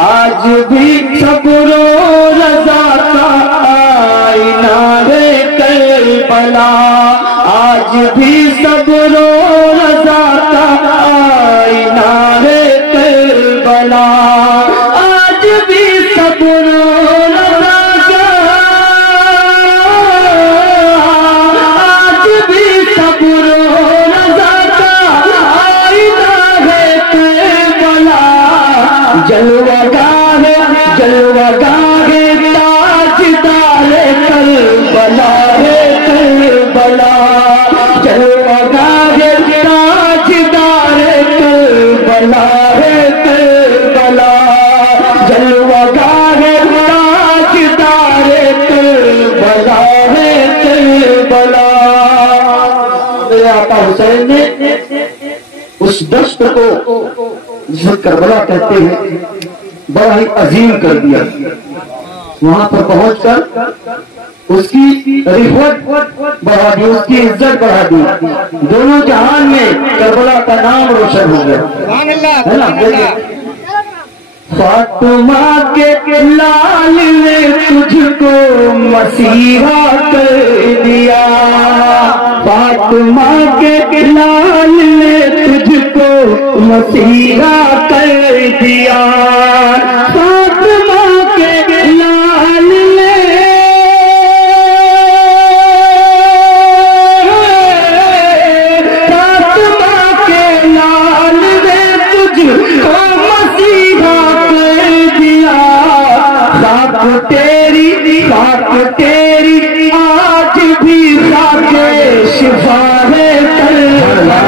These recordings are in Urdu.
آج بھی صبر و رضا کا آئینہ ہے کربلا، آج بھی صبر و رضا کا آئینہ ہے کربلا، آج بھی صبر و رضا کا، آج بھی صبر و رضا کا آئینہ ہے کربلا، جلوہ گاہ تاجدار کربلا ہے کربلا، جلوہ گاہ تاجدار کربلا ہے کربلا، جلوہ گاہ تاجدار کربلا ہے کربلا۔ میرے آقا حسین نے اس دشت کو جسے کربلا کہتے ہیں بڑا ہی عظیم کر دیا، وہاں پر پہنچ کر اس کی رفعت بڑھا دی، اس کی عزت بڑھا دی، دونوں جہان میں کربلا کا نام روشن ہو گیا۔ فاطمہ کے لال نے تجھ کو مسیحا کر دیا، فاطمہ کے لال نے تجھ کو مسیحا کر دیا، فاطمہ کے لال نے، فاطمہ کے لال نے تجھ کو مسیحا کر دیا، خاک تیری آج بھی خاک شفا ہے کربلا،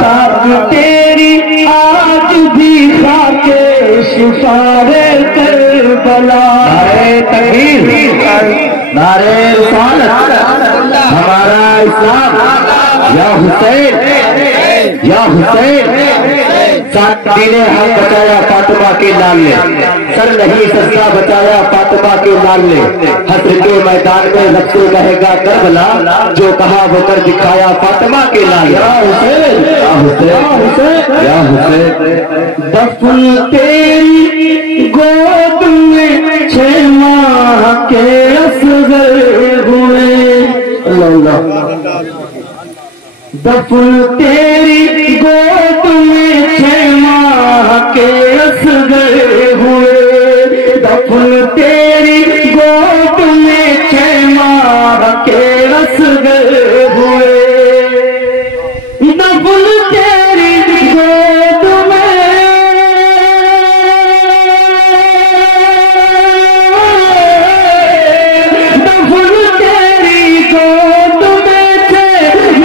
خاک تیری آج بھی خاک شفا ہے کربلا۔ نعرہ تکبیر، نعرہ رسالت، ہمارا اسلام، یا حسین یا حسین، ساتھ دین حق بچایا فاطمہ کے لال نے، سر نہیں سستا بچایا فاطمہ کے لال نے، حشر کے میدان میں رب سے کہے گا کربلا، جو کہا وہ کر دکھایا فاطمہ کے لال نے۔ یا حسین یا حسین یا حسین، دفن تیری گود میں 6 ماہ کے اصغر ہوئے، اللہ، دفن تیری گود میں 6 ماہ کے اصغر ہوئے، دفن تیری گود میں 6 ماہ کے اصغر ہوئے، دفن تیری گود میں، دفن تیری گود میں 6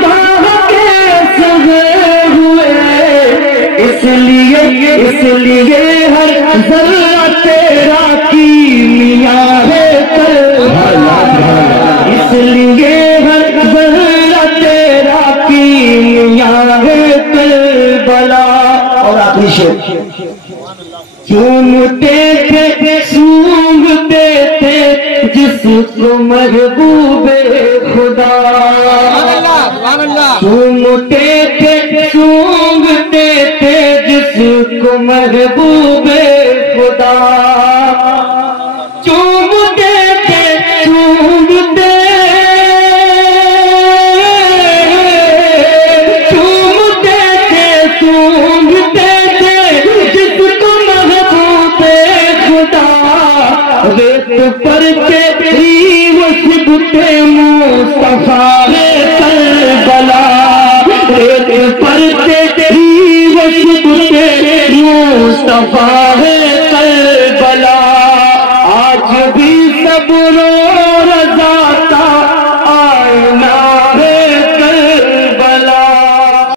ماہ کے اصغر ہوئے، اس لیے ہر ذرہ تیرا کیمیا ہے کربلا، اس لیے ہر ذرہ تیرا کیمیا ہے کربلا۔ اور آخری شعر، چومتے تھے سونگتے تھے جس کو محبوب خدا، چومتے تھے سونگتے تھے جس کو محبوب خدا، چومتے تھے سونگتے، چومتے تھے سونگتے تھے جس کو محبوب خدا، ریت پر تیری وہ صبت مصطفیٰ ہے کربلا، ریت پر تیری وہ صبت مصطفیٰ ہے کربلا، آج بھی صبر و رضا